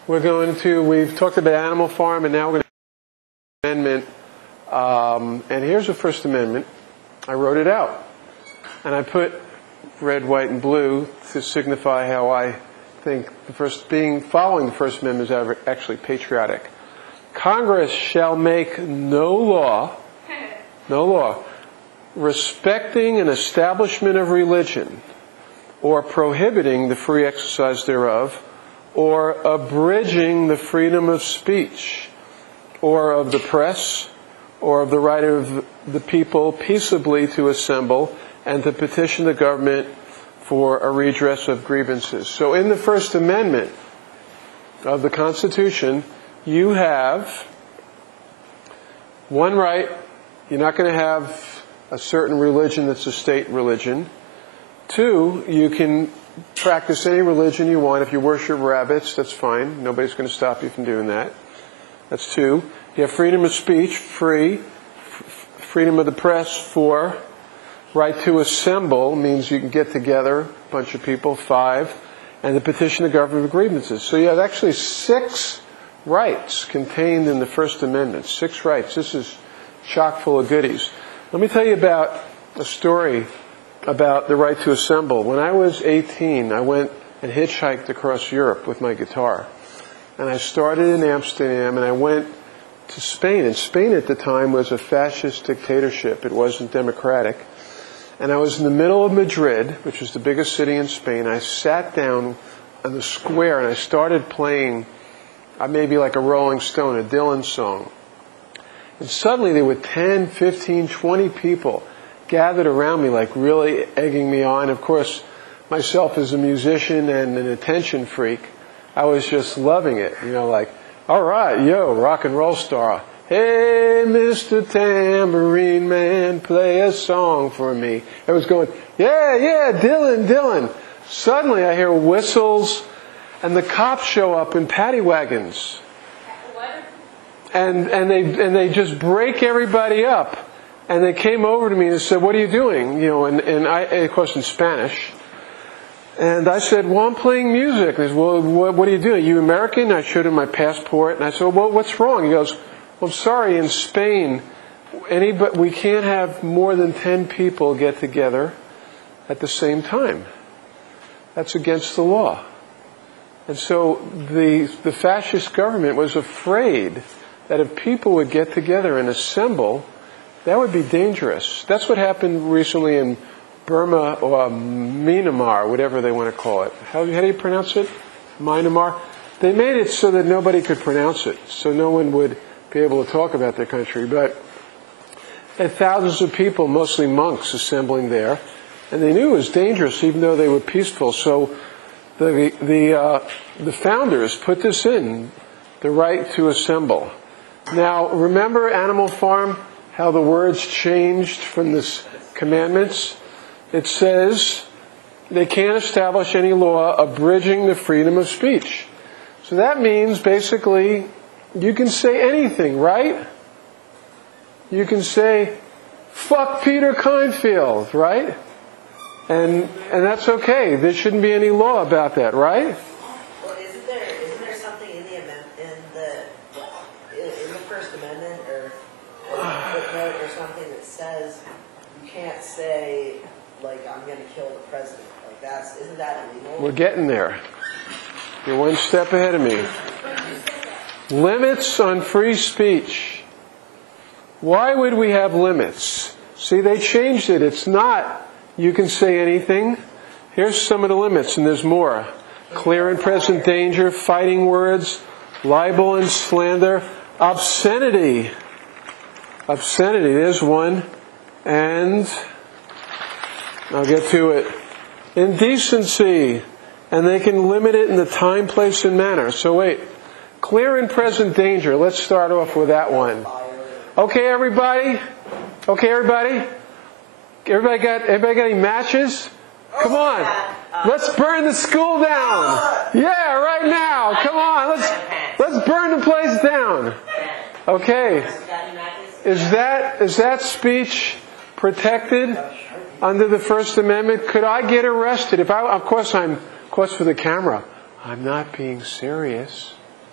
We've talked about Animal Farm, and now we're going to amendment. And here's the First Amendment. I wrote it out. And I put red, white, and blue to signify how I think following the First Amendment is actually patriotic. Congress shall make no law respecting an establishment of religion, or prohibiting the free exercise thereof, or abridging the freedom of speech, or of the press, or of the right of the people peaceably to assemble and to petition the government for a redress of grievances. So in the First Amendment of the Constitution, you have one right. You're not going to have a certain religion that's a state religion. Two, you can practice any religion you want. If you worship rabbits, that's fine. Nobody's going to stop you from doing that. That's two. You have freedom of speech, freedom of the press, 4. Right to assemble means you can get together, a bunch of people, 5. And the petition the government of grievances. So you have actually 6 rights contained in the First Amendment. 6 rights. This is chock full of goodies. Let me tell you about a story about the right to assemble. When I was 18, I went and hitchhiked across Europe with my guitar. And I started in Amsterdam, and I went to Spain. And Spain at the time was a fascist dictatorship. It wasn't democratic. And I was in the middle of Madrid, which is the biggest city in Spain. I sat down on the square, and I started playing maybe like a Rolling Stone, a Dylan song. And suddenly there were 10, 15, 20 people gathered around me, like really egging me on. Of course, myself as a musician and an attention freak, I was just loving it. Like, all right, yo, rock and roll star. Hey, Mr. Tambourine Man, play a song for me. I was going, yeah, Dylan. Suddenly I hear whistles, and the cops show up in paddy wagons. And they just break everybody up. And they came over to me and said, "What are you doing?" And I, of course, in Spanish. And I said, "Well, I'm playing music." They said, "Well, what are you doing? Are you American?" I showed him my passport, and I said, "Well, what's wrong?" He goes, "Well, I'm sorry, in Spain, we can't have more than 10 people get together at the same time. That's against the law." And so the fascist government was afraid that if people would get together and assemble, that would be dangerous. That's what happened recently in Burma, or Myanmar, whatever they want to call it. How do you pronounce it? Myanmar? They made it so that nobody could pronounce it, so no one would be able to talk about their country. But they had thousands of people, mostly monks, assembling there, and they knew it was dangerous, even though they were peaceful. So the founders put this in, the right to assemble. Now, remember Animal Farm, how the words changed from this commandments? It says they can't establish any law abridging the freedom of speech. So that means basically you can say anything, right? You can say, "Fuck Peter Kindfield," right? And that's okay. There shouldn't be any law about that, right? Well, isn't there something in the First Amendment or a footnote or something that says you can't say, like, "I'm going to kill the president"? Like, isn't that illegal? We're getting there. You're one step ahead of me. Limits on free speech. Why would we have limits? See, they changed it. It's not you can say anything. Here's some of the limits, and there's more. Clear and present danger, fighting words, libel and slander, obscenity. Obscenity, there's one. And I'll get to it. Indecency. And they can limit it in the time, place, and manner. So wait. Clear and present danger. Let's start off with that one. Okay, everybody? Everybody got any matches? Come on. Let's burn the school down. Yeah, right now. Come on. Let's burn the place down. Okay. Is that speech protected under the First Amendment? Could I get arrested? Of course for the camera. I'm not being serious.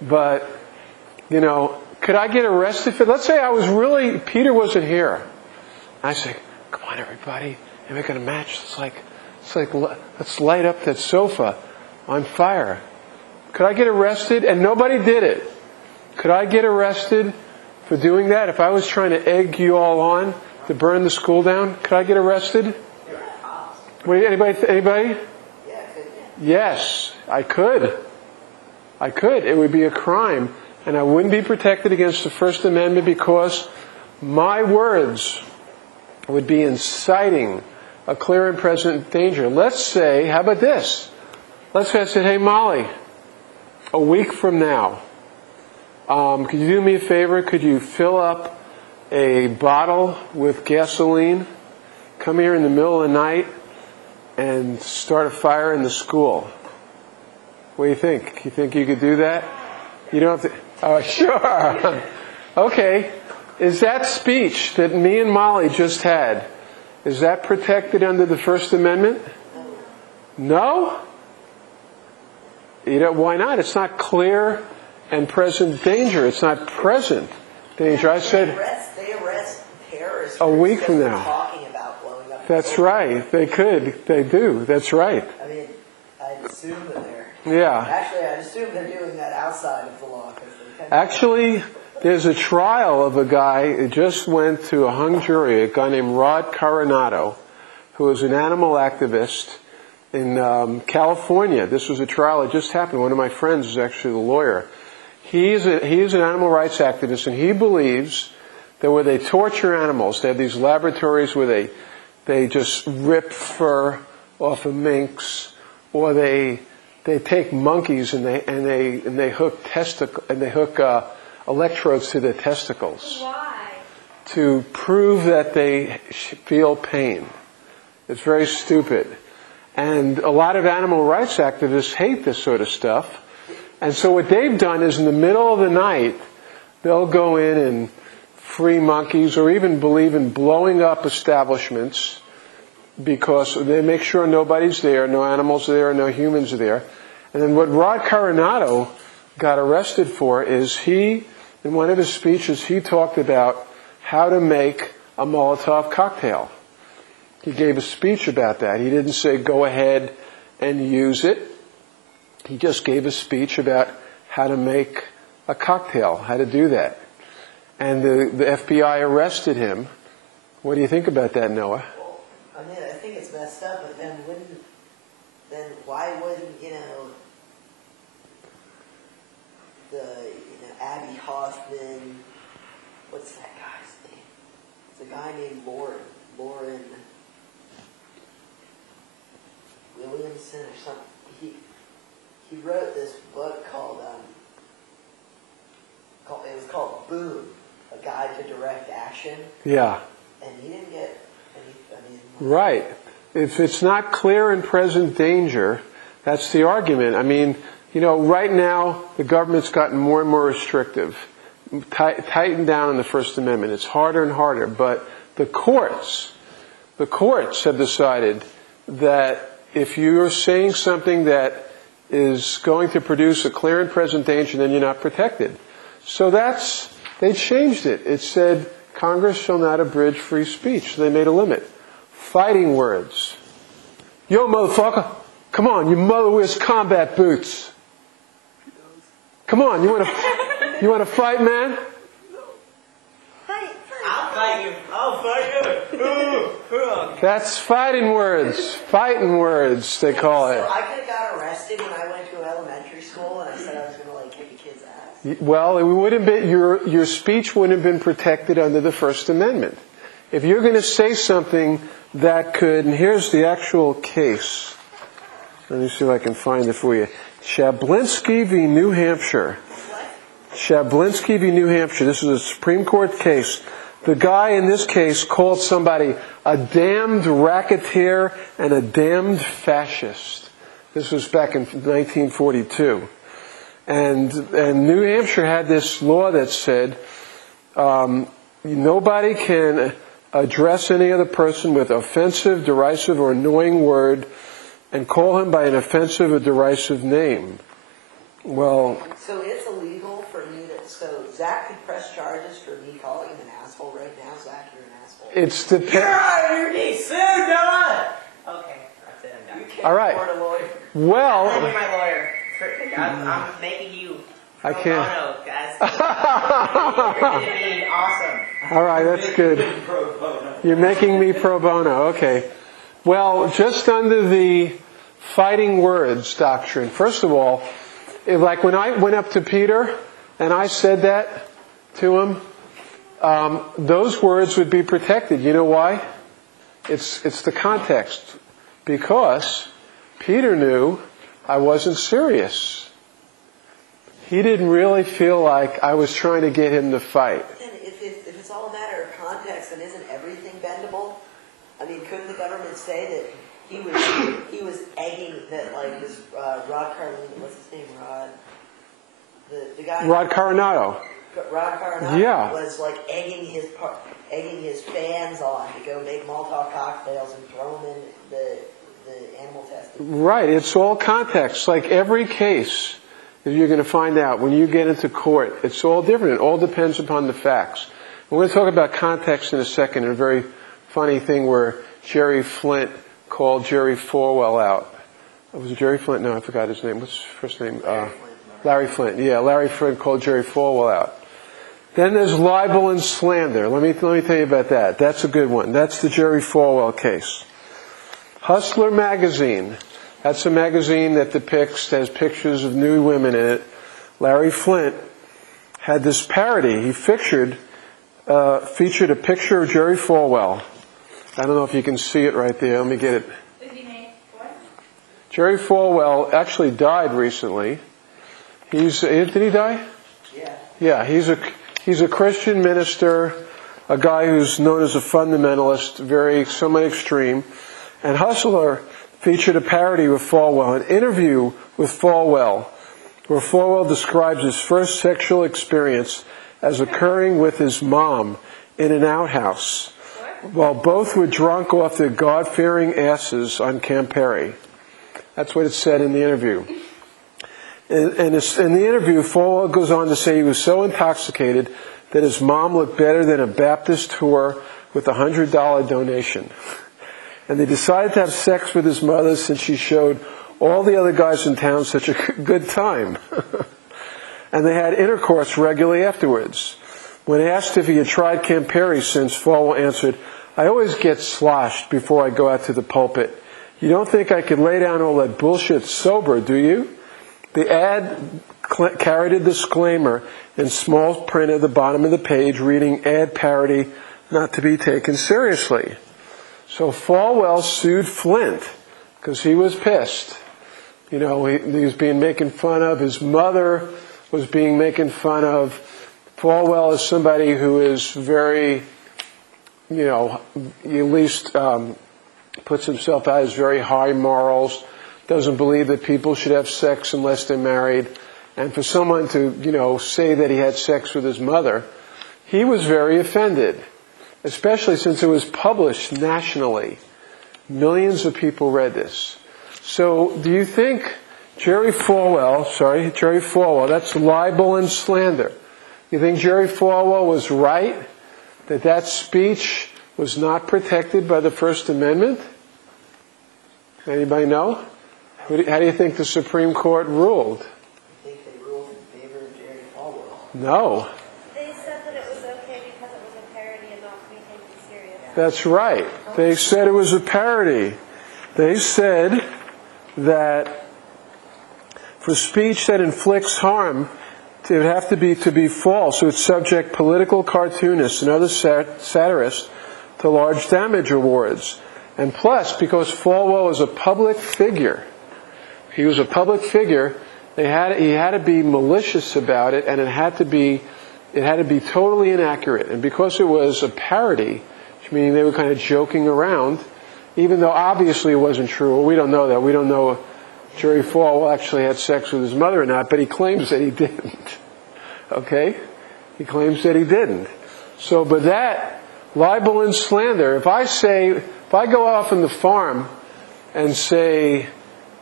But, could I get arrested for, let's say Peter wasn't here. I say, come on everybody, and we're going to match. Let's light up that sofa on fire. Could I get arrested? And nobody did it. Could I get arrested for doing that? If I was trying to egg you all on to burn the school down, could I get arrested? Anybody? Yes, I could. It would be a crime. And I wouldn't be protected against the First Amendment because my words would be inciting a clear and present danger. Let's say, how about this? Let's say I said, hey Molly, a week from now, could you do me a favor? Could you fill up a bottle with gasoline, come here in the middle of the night, and start a fire in the school? What do you think? You think you could do that? You don't have to... Oh, sure. Okay. Is that speech that me and Molly just had, is that protected under the First Amendment? No? Why not? It's not clear and present danger. It's not present danger. I said... They arrest terrorists a week from now. Talking about blowing up. That's right. They could. They do. That's right. I mean, I'd assume that they're... Yeah. Actually, I'd assume they're doing that outside of the law. Actually, there's a trial of a guy who just went to a hung jury, a guy named Rod Coronado, who was an animal activist in California. This was a trial that just happened. One of my friends is actually the lawyer. He is an animal rights activist, and he believes that where they torture animals, they have these laboratories where they just rip fur off of minks, or they take monkeys and they hook electrodes to their testicles. Why? To prove that they feel pain. It's very stupid. And a lot of animal rights activists hate this sort of stuff. And so what they've done is in the middle of the night, they'll go in and free monkeys, or even believe in blowing up establishments, because they make sure nobody's there, no animals are there, no humans are there. And then what Rod Coronado got arrested for is in one of his speeches, he talked about how to make a Molotov cocktail. He gave a speech about that. He didn't say go ahead and use it. He just gave a speech about how to make a cocktail, how to do that. And the FBI arrested him. What do you think about that, Noah? I mean, I think it's messed up, but then why wouldn't, Abby Hoffman, what's that guy's name? It's a guy named Lauren Williamson or something. He wrote this book called it was called Boom, A Guide to Direct Action. Yeah. And he didn't get right. If it's not clear and present danger, that's the argument. I mean, right now the government's gotten more and more restrictive, tightened down on the First Amendment. It's harder and harder. But the courts have decided that if you're saying something that is going to produce a clear and present danger, then you're not protected. So they changed it. It said Congress shall not abridge free speech. So they made a limit. Fighting words. Yo, motherfucker. Come on, your mother wears combat boots. Come on, you want to fight, man? I'll fight you. I'll fight you. That's fighting words. Fighting words, they call it. So I could have got arrested when I went to elementary school and I said I was going to kick a kid's ass. Well, it would have been your speech wouldn't have been protected under the First Amendment. If you're going to say something that could, and here's the actual case. Let me see if I can find it for you. Shablinski v. New Hampshire. Shablinski v. New Hampshire. This is a Supreme Court case. The guy in this case called somebody a damned racketeer and a damned fascist. This was back in 1942. And New Hampshire had this law that said nobody can address any other person with offensive, derisive, or annoying word and call him by an offensive or derisive name. Well, So it's illegal for me to, so Zach could press charges for me calling him an asshole right now. Zach, you're an asshole. it's You're depend. on your knees, soon, Noah! Okay, that's it. I'm You done. can't All right. afford a lawyer. You're Well, my lawyer. I'm making you I pro can't. bono, guys. You're gonna be awesome. all right, that's good. You're making me pro bono. Okay. Well, just under the fighting words doctrine. First of all, like when I went up to Peter and I said that to him, those words would be protected. You know why? It's the context. Because Peter knew I wasn't serious. He didn't really feel like I was trying to get him to fight. Then if it's all a matter of context, then isn't everything bendable? I mean, couldn't the government say that he was egging that, like, this Rod Carlin, what's his name, Rod? The guy... Rod Coronado. Rod Coronado Yeah. was, like, egging his fans on to go make Molotov cocktails and throw them in the animal testing. Right, it's all context. Like every case that you're going to find out when you get into court, it's all different. It all depends upon the facts. We're going to talk about context in a second, a very funny thing where Jerry Flint called Jerry Falwell out. Was it Jerry Flint? No, I forgot his name. What's his first name? Larry Flint. Yeah, Larry Flint called Jerry Falwell out. Then there's libel and slander. Let me tell you about that. That's a good one. That's the Jerry Falwell case. Hustler magazine. That's a magazine that has pictures of nude women in it. Larry Flint had this parody. He featured a picture of Jerry Falwell. I don't know if you can see it right there. Let me get it. Jerry Falwell actually died recently. Did he die? Yeah. Yeah, he's a Christian minister, a guy who's known as a fundamentalist, somewhat extreme. And Hustler featured a parody with Falwell, an interview with Falwell, where Falwell describes his first sexual experience as occurring with his mom in an outhouse, while both were drunk off their God-fearing asses on Campari. That's what it said in the interview. In the interview, Falwell goes on to say he was so intoxicated that his mom looked better than a Baptist tour with a $100 donation. And they decided to have sex with his mother since she showed all the other guys in town such a good time. And they had intercourse regularly afterwards. When asked if he had tried Campari since, Falwell answered, "I always get sloshed before I go out to the pulpit. You don't think I could lay down all that bullshit sober, do you?" The ad carried a disclaimer in small print at the bottom of the page reading ad parody not to be taken seriously. So Falwell sued Flint because he was pissed. You know, he was being making fun of. His mother was being making fun of. Falwell is somebody who is very, at least puts himself out as very high morals, doesn't believe that people should have sex unless they're married. And for someone to, say that he had sex with his mother, he was very offended, especially since it was published nationally. Millions of people read this. So do you think Jerry Falwell, that's libel and slander. You think Jerry Falwell was right that speech was not protected by the First Amendment? Anybody know? How do you think the Supreme Court ruled? I think they ruled in favor of Jerry Falwell. No. They said that it was okay because it was a parody and not to be taken serious. That's right. They said it was a parody. They said that for speech that inflicts harm, it would have to be false. It would subject political cartoonists and other satirists to large damage awards. And plus, because Falwell is a public figure, he was a public figure, he had to be malicious about it, and it had to be totally inaccurate. And because it was a parody, meaning they were kind of joking around, even though obviously it wasn't true. Well, we don't know that. We don't know if Jerry Falwell actually had sex with his mother or not, but he claims that he didn't. Okay? He claims that he didn't. So, but that libel and slander, if I go off on the farm and say,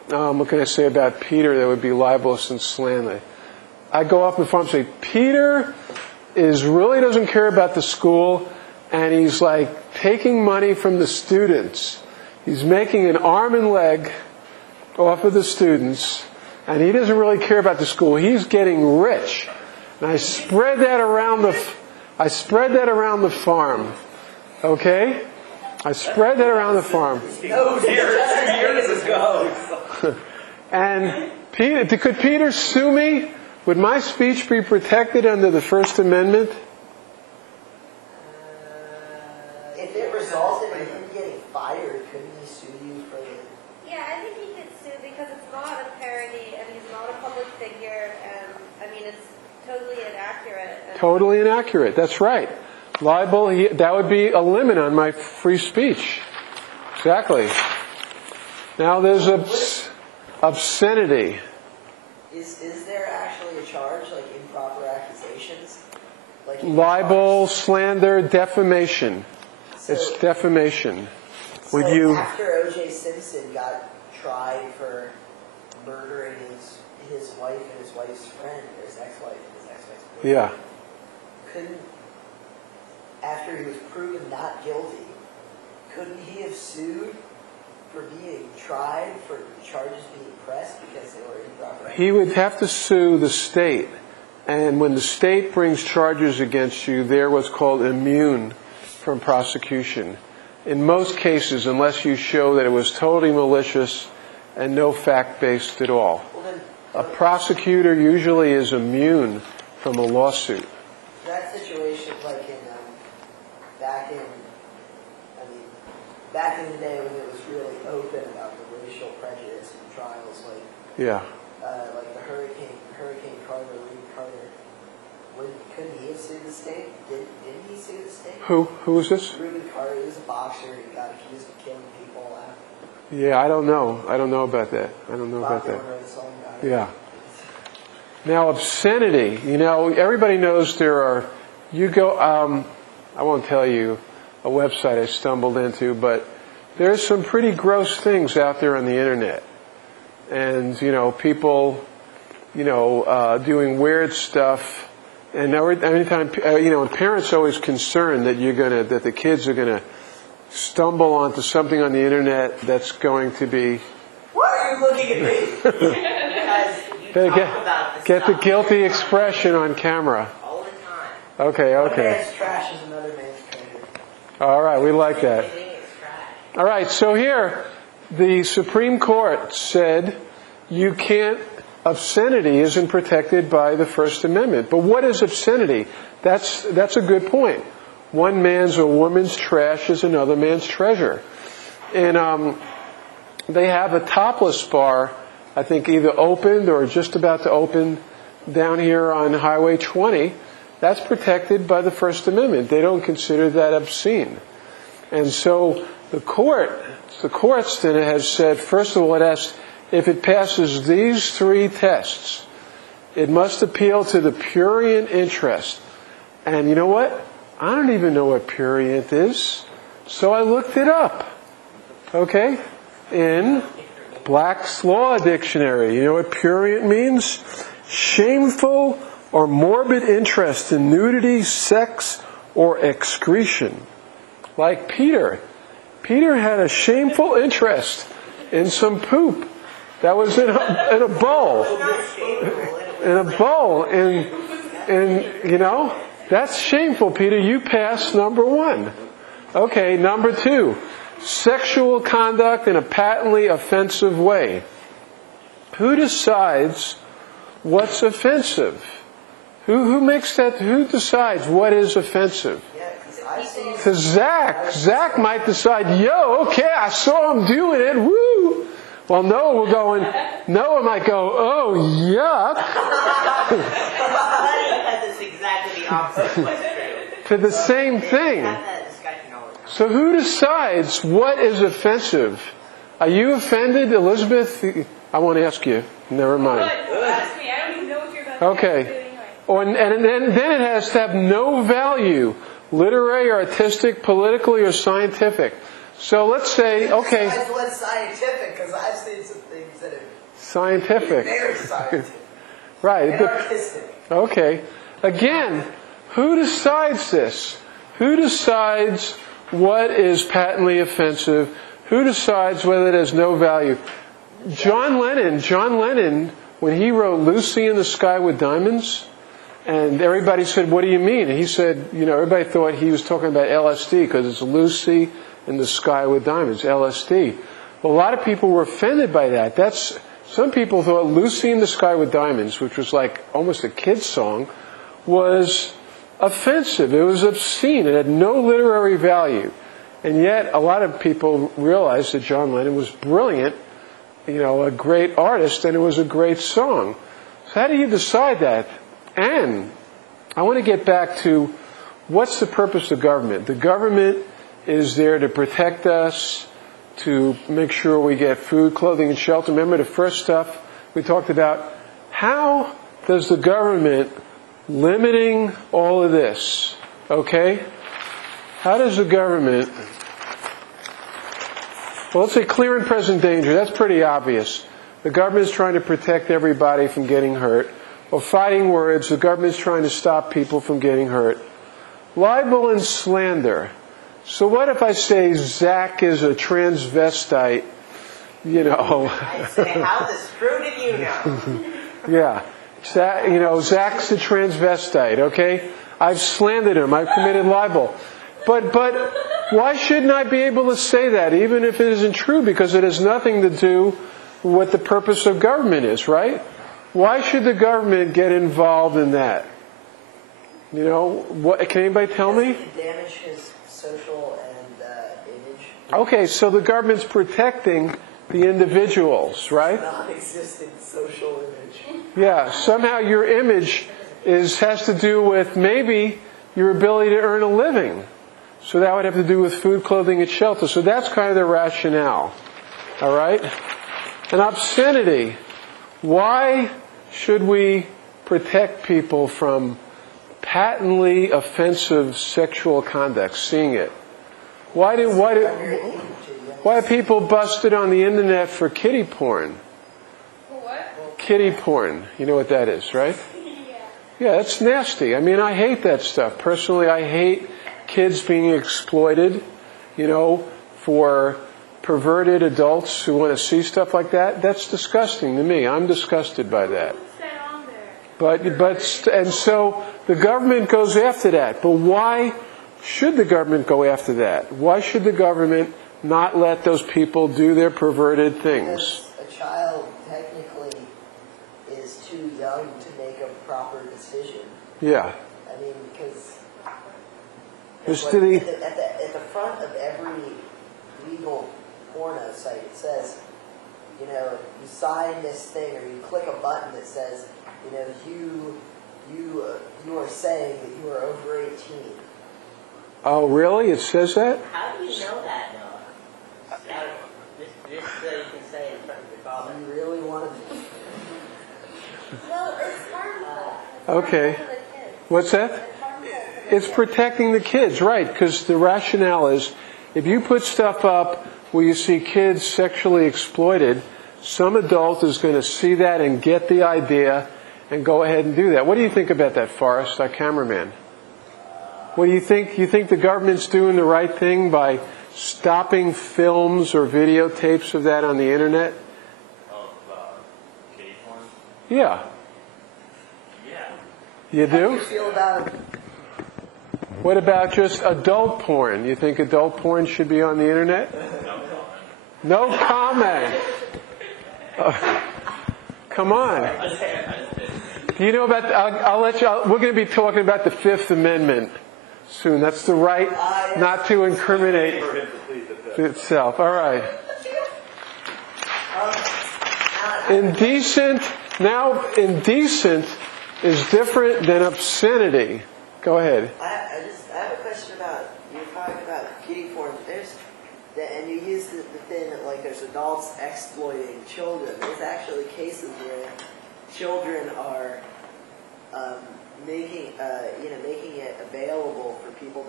what can I say about Peter that would be libelous and slanderous? I go up in front and say, Peter really doesn't care about the school, and he's like taking money from the students. He's making an arm and leg off of the students, and he doesn't really care about the school. He's getting rich. And I spread that around the farm. Okay? I spread that around the farm. Years ago. And could Peter sue me? Would my speech be protected under the First Amendment? If it resulted in him getting fired, couldn't he sue you for the... Yeah, I think he could sue because it's not a parody and he's not a public figure and, I mean, it's totally inaccurate. Totally inaccurate, that's right. Libel, that would be a limit on my free speech. Exactly. Now there's obscenity. Is there actually a charge, like improper accusations? Like Libel, slander, defamation. It's defamation. So after O.J. Simpson got tried for murdering his wife and his wife's friend, or his ex-wife and his ex-wife's friend, Yeah. after he was proven not guilty, couldn't he have sued for being tried for charges being pressed because they were improper? He would have to sue the state. And when the state brings charges against you, they're what's called immune from prosecution. In most cases, unless you show that it was totally malicious and no fact-based at all. A prosecutor usually is immune from a lawsuit. That situation, like back in the day when it was really open about the racial prejudice in trials, like Yeah. like the Hurricane Carter, Lee Carter, couldn't he have sued the state? Didn't he sue the state? Who was this? Reuben Carter, he was a boxer. He got accused of killing people. Yeah, I don't know. I don't know about that. Yeah. Now, obscenity. Everybody knows there are. I won't tell you a website I stumbled into, but there's some pretty gross things out there on the internet, and people, doing weird stuff. And anytime, and parents are always concerned that that the kids are gonna stumble onto something on the internet that's going to be. Why are you looking at me? Because you talk about this Get the stuff guilty expression on camera. all the time. Okay. One man's trash is another man's treasure. All right, we like that. Everything is trash. All right, so here, the Supreme Court said obscenity isn't protected by the First Amendment. But what is obscenity? That's a good point. One man's or woman's trash is another man's treasure. And they have a topless bar, I think either opened or just about to open down here on Highway 20. That's protected by the First Amendment. They don't consider that obscene. And so the courts then have said, first of all, if it passes these three tests, it must appeal to the prurient interest. And you know what? I don't even know what prurient is. So I looked it up. Okay? In Black's Law Dictionary. You know what prurient means? Shameful or morbid interest in nudity, sex, or excretion. Like Peter. Peter had a shameful interest in some poop that was in a bowl. In a bowl. And that's shameful, Peter. You passed number one. Okay, number two. Sexual conduct in a patently offensive way. Who decides what's offensive? Who makes that? Who decides what is offensive? Because Zach might decide, okay, I saw him doing it, woo. Well, Noah might go, oh, yuck. Because it's exactly the opposite of what's true. To the same thing. Have that discussion all the time. So who decides what is offensive? Are you offended, Elizabeth? I won't ask you. Never mind. Ask me. I don't even know what you're about to Okay. do anyway. And then it has to have no value, literary, artistic, politically, or scientific. So let's say, okay. Besides what's scientific, because I've seen some things that have Scientific. Very scientific. Right. And artistic. Okay. Again, who decides this? Who decides what is patently offensive? Who decides whether it has no value? John Lennon, when he wrote Lucy in the Sky with Diamonds, and everybody said, what do you mean? And he said, everybody thought he was talking about LSD because it's Lucy in the Sky with Diamonds, LSD. Well, a lot of people were offended by that. Some people thought Lucy in the Sky with Diamonds, which was like almost a kid's song, was offensive. It was obscene. It had no literary value. And yet, a lot of people realized that John Lennon was brilliant, a great artist, and it was a great song. So how do you decide that? And I want to get back to what's the purpose of government? The government is there to protect us, to make sure we get food, clothing, and shelter. Remember the first stuff we talked about? How does the government limiting all of this, okay? How does the government... Well, let's say clear and present danger. That's pretty obvious. The government is trying to protect everybody from getting hurt. Well, fighting words, the government is trying to stop people from getting hurt. Libel and slander. So what if I say Zach is a transvestite, I say, how the screw did you know? Yeah. Zach's a transvestite, okay? I've slandered him. I've committed libel. But why shouldn't I be able to say that, even if it isn't true? Because it has nothing to do with what the purpose of government is, right? Why should the government get involved in that? Can anybody tell me? Damage his social and image. Okay, so the government's protecting the individuals, right? Non-existent social image. Yeah, somehow your image has to do with maybe your ability to earn a living. So that would have to do with food, clothing, and shelter. So that's kind of the rationale. All right? And obscenity. Why should we protect people from patently offensive sexual conduct, seeing it? Why are people busted on the internet for kiddie porn? What? Kiddie porn. You know what that is, right? Yeah, that's nasty. I mean, I hate that stuff. Personally, I hate kids being exploited, for perverted adults who want to see stuff like that. That's disgusting to me. I'm disgusted by that. And so the government goes after that. But why should the government go after that? Why should the government not let those people do their perverted things? Because a child technically is too young to make a proper decision. Yeah. I mean, because At the front of every legal porno site, it says, you sign this thing, or you click a button that says, you are saying that you are over 18. Oh, really? It says that? How do you know that, Noah? This you can say in front of your father. You really want to... Well, it's harmful. Okay. What's that? It's protecting the kids, right? Because the rationale is, if you put stuff up where you see kids sexually exploited, some adult is going to see that and get the idea and go ahead and do that. What do you think about that, Forrest, our cameraman? What do you think? You think the government's doing the right thing by stopping films or videotapes of that on the internet? Kiddie porn? Yeah. Yeah. You How do do? you feel about... What about just adult porn? You think adult porn should be on the internet? No comment. Come on. Do you know about... I'll let you... We're going to be talking about the Fifth Amendment soon. That's the right not to incriminate itself. All right. Indecent. Now, indecent is different than obscenity. Go ahead. I have a question about, you're talking about kiddie porn. And you use the thing that, like, there's adults exploiting children. There's actually cases where children are making it available for people to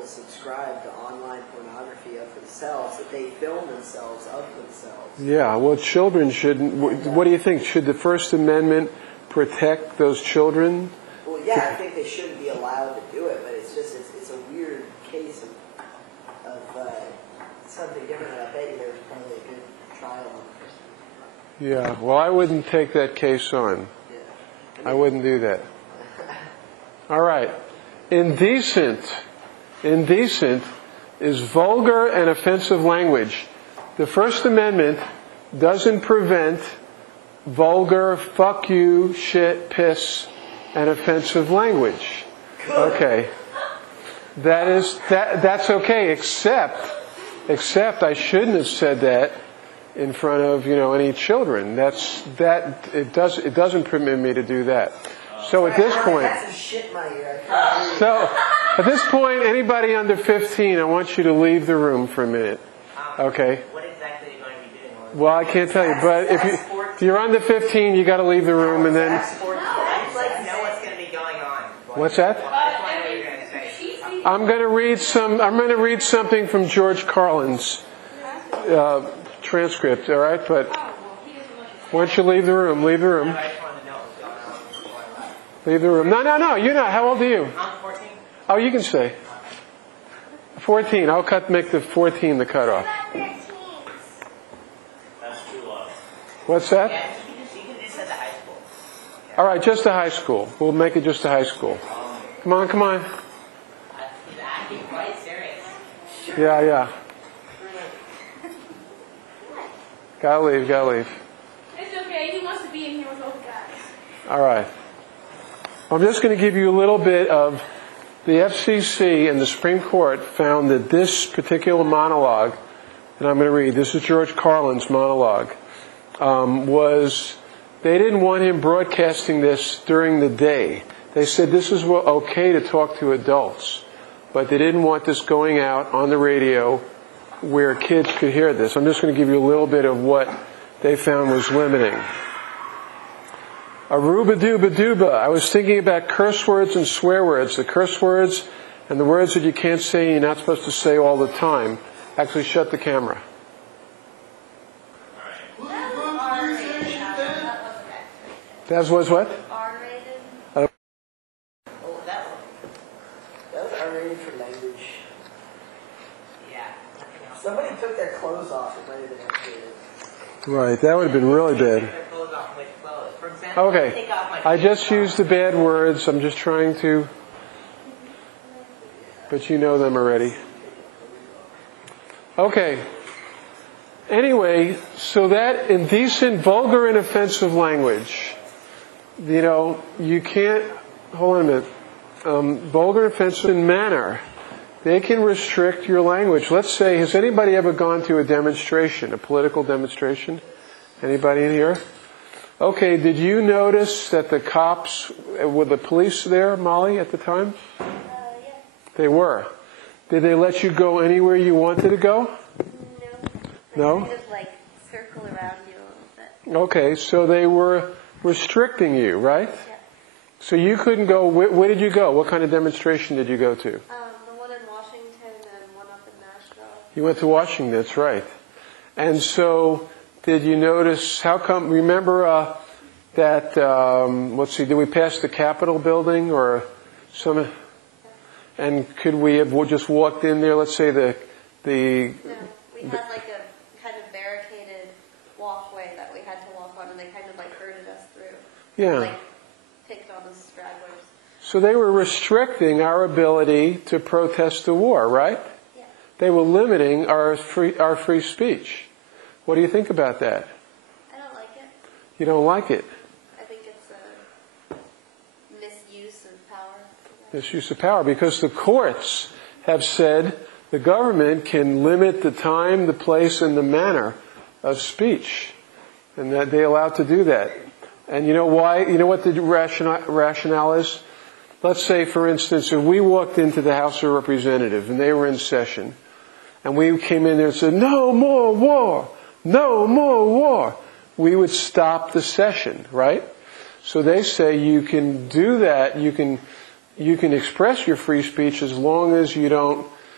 subscribe to online pornography of themselves, that they film themselves of themselves. Yeah, well, children shouldn't. What do you think? Should the First Amendment protect those children? Well, yeah, I think they shouldn't be allowed to do it, but it's just, it's a weird case of something different, and I bet you there's probably a good trial on it. Yeah, well, I wouldn't take that case on. Yeah. I wouldn't do that. All right. Indecent is vulgar and offensive language. The First Amendment doesn't prevent vulgar, fuck you, shit, piss, and offensive language. Okay. That's okay, except I shouldn't have said that in front of, any children. It doesn't permit me to do that. So at this point, That's some shit in my ear. I can't believe it. so at this point, anybody under 15, I want you to leave the room for a minute. Okay? What exactly are you going to be doing? Well, I can't tell you, but if you're under 15, you got to leave the room, and then I just like to know what's going to be going on. what's that? I just want to know what you're going to say. I'm going to read something from George Carlin's transcript. All right, but why don't you leave the room? Leave the room. I just wanted to know what's going on. Leave the room. No. You're not. How old are you? I'm 14. Oh, you can stay. 14. I'll make the 14 the cutoff. That's too low. What's that? Yeah, you can just say the high school. All right, just a high school. We'll make it just a high school. Come on. He's acting quite serious. Yeah. Gotta leave. It's okay. He wants to be in here with all the guys. All right. I'm just going to give you a little bit of the FCC and the Supreme Court found that this particular monologue, and I'm going to read, this is George Carlin's monologue, they didn't want him broadcasting this during the day. They said this is okay to talk to adults, but they didn't want this going out on the radio where kids could hear this. I'm just going to give you a little bit of what they found was limiting. Aruba-dooba-dooba. I was thinking about curse words and swear words. The curse words and the words that you can't say, you're not supposed to say all the time. Actually, shut the camera. That was what? R-rated. Oh, that was R-rated for language. Yeah. Somebody took their clothes off. It might have been X-rated. Right, that would have been really bad. Take their clothes off with clothes. For example, Okay, take off my I just used the bad words. I'm just trying to, but you know them already. Okay. Anyway, so that indecent, vulgar, and offensive language, you can't, hold on a minute, vulgar, offensive, and manner, they can restrict your language. Let's say, has anybody ever gone to a demonstration, a political demonstration? Anybody in here? Okay, did you notice that the cops, were the police there, Molly, at the time? Yeah. They were. Did they let you go anywhere you wanted to go? No. No? They kind of circle around you a little bit. Okay, so they were restricting you, right? Yeah. So you couldn't go, where did you go? What kind of demonstration did you go to? The one in Washington and one up in Nashville. You went to Washington, that's right. And so, did you notice, how come, remember that, let's see, did we pass the Capitol building or some, and could we have just walked in there, let's say No, we had like a kind of barricaded walkway that we had to walk on, and they kind of herded us through. Yeah. Picked on the stragglers. So they were restricting our ability to protest the war, right? Yeah. They were limiting our free speech. What do you think about that? I don't like it. You don't like it? I think it's a misuse of power. Misuse of power, because the courts have said the government can limit the time, the place, and the manner of speech, and that they're allowed to do that. And you know why? You know what the rationale is? Let's say, for instance, if we walked into the House of Representatives and they were in session, and we came in there and said, "No more war! No more war!" we would stop the session, right? So they say you can do that, you can express your free speech as long as you don't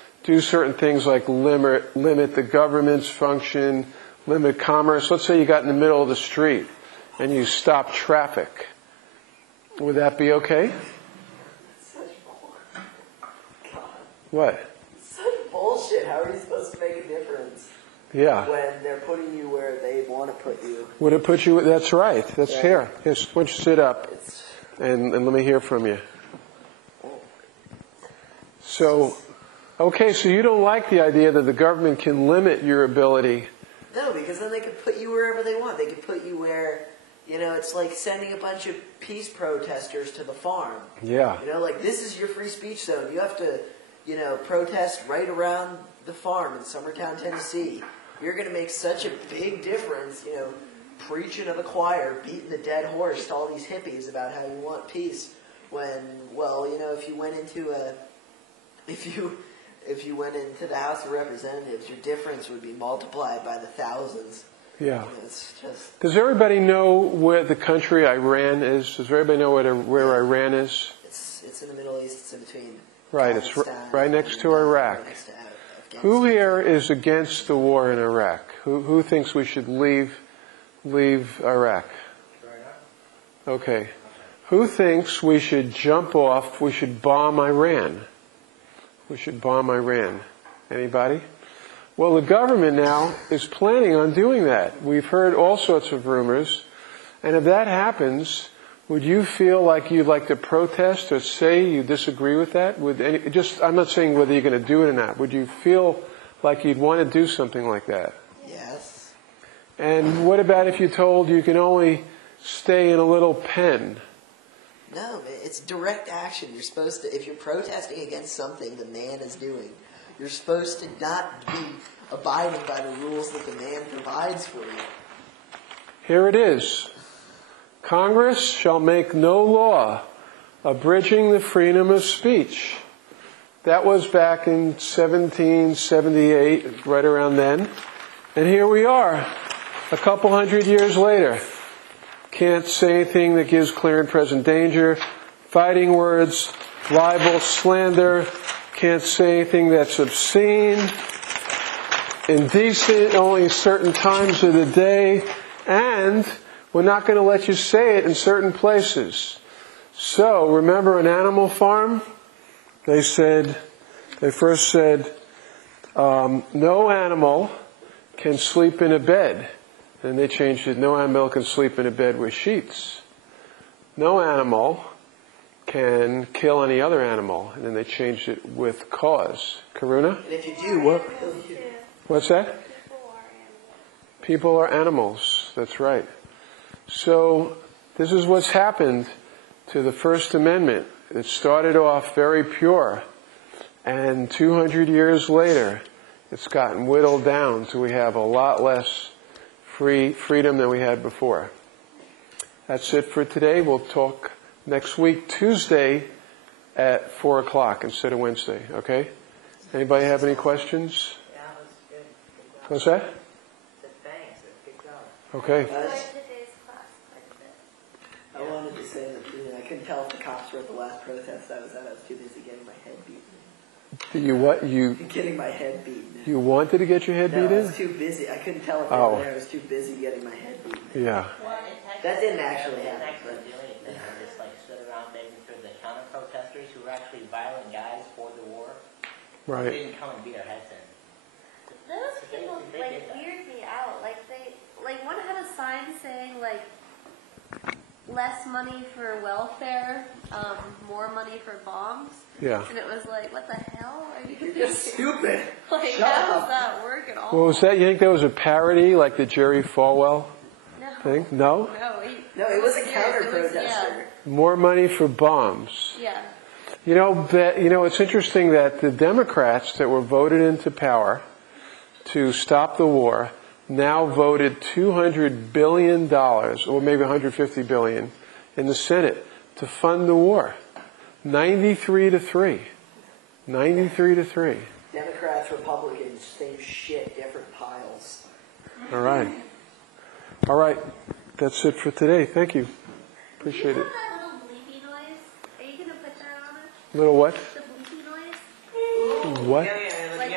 do certain things like limit the government's function, limit commerce. Let's say you got in the middle of the street and you stop traffic. Would that be okay? Such bull- God. What? Such bullshit. How are you supposed to make a difference Yeah. when they're putting you where they want to put you? Would it put you? That's right. That's Yeah. here. Here, why don't you sit up It's and let me hear from you. So, okay, so you don't like the idea that the government can limit your ability. no, because then they could put you wherever they want. They could put you where, it's like sending a bunch of peace protesters to the farm. Yeah. Like this is your free speech zone. You have to, protest right around the farm in Summertown, Tennessee. You're going to make such a big difference, preaching to the choir, beating the dead horse to all these hippies about how you want peace. When, if you went into if you went into the House of Representatives, your difference would be multiplied by the thousands. Yeah. It's just Does everybody know where the country Iran is? Does everybody know where Iran is? it's in the Middle East. It's in between. Right, it's Pakistan right next to and, Iraq. right next to Afghanistan. Who here is against the war in Iraq? Who thinks we should leave Iraq? Okay. Who thinks we should jump off, we should bomb Iran? We should bomb Iran. Anybody? Well, the government now is planning on doing that. We've heard all sorts of rumors. And if that happens, would you feel like you'd like to protest or say you disagree with that? I'm not saying whether you're going to do it or not. Would you feel like you'd want to do something like that? Yes. And what about if you told you can only stay in a little pen? No, it's direct action. You're supposed to, if you're protesting against something the man is doing, you're supposed to not be abiding by the rules that the man provides for you. Here it is. Congress shall make no law abridging the freedom of speech. That was back in 1778, right around then. And here we are, a couple hundred years later. Can't say anything that gives clear and present danger. Fighting words, libel, slander. Can't say anything that's obscene, indecent, only certain times of the day. And we're not going to let you say it in certain places. So, remember an animal farm? They first said, no animal can sleep in a bed. Then they changed it, no animal can sleep in a bed with sheets. No animal can kill any other animal. And then they changed it with cause. Karuna? And if you do, what? What's that? People are animals. That's right. So this is what's happened to the First Amendment. It started off very pure. And 200 years later, it's gotten whittled down so we have a lot less freedom than we had before. That's it for today. We'll talk next week, Tuesday at 4 o'clock instead of Wednesday. Okay? Anybody have any questions? Yeah, that's good. Good job. What's that? Thanks. Good job. Okay. I wanted to say that I couldn't tell if the cops were at the last protest I was at. I was too busy getting my head beaten. You what? Getting my head beaten. You wanted to get your head No, beat I in? was too busy. I couldn't tell if they were there. I was too busy getting my head beaten. Yeah. That didn't actually They happen, didn't actually do anything. They just stood around making sure the counter-protesters, who were actually violent guys for the war, Right. didn't come and beat our heads in. Those people weird me out. One had a sign saying less money for welfare, more money for bombs. Yeah. And it was what the hell are you You're just stupid. How Shut does up. that work at all? Well, was that, you think that was a parody like the Jerry Falwell No. thing? No? No, it was a serious. counter-protester. More money for bombs. Yeah. It's interesting that the Democrats that were voted into power to stop the war now voted $200 billion, or maybe $150 billion, in the Senate to fund the war. 93-3. 93-3. Democrats, Republicans, same shit, different piles. All right. All right. That's it for today. Thank you. Appreciate it. That little bleepy noise. Are you gonna put that on it? Little what? The bleepy noise. What? Yeah,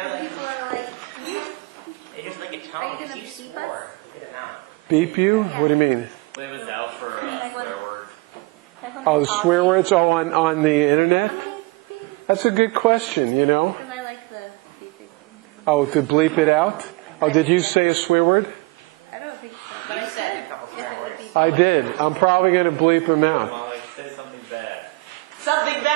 Tell Are you him gonna 'cause you beep swore. us? Get him out. Beep you? What do you mean? Leave us out for a swear word. Oh, the swear words? Oh, on the internet? That's a good question, you know. Because I like the beeping. Oh, to bleep it out? Oh, did you say a swear word? I don't think so, but You I said said a couple if it swear would words. be. I did. I'm probably going to bleep them out. Molly, say something bad. Something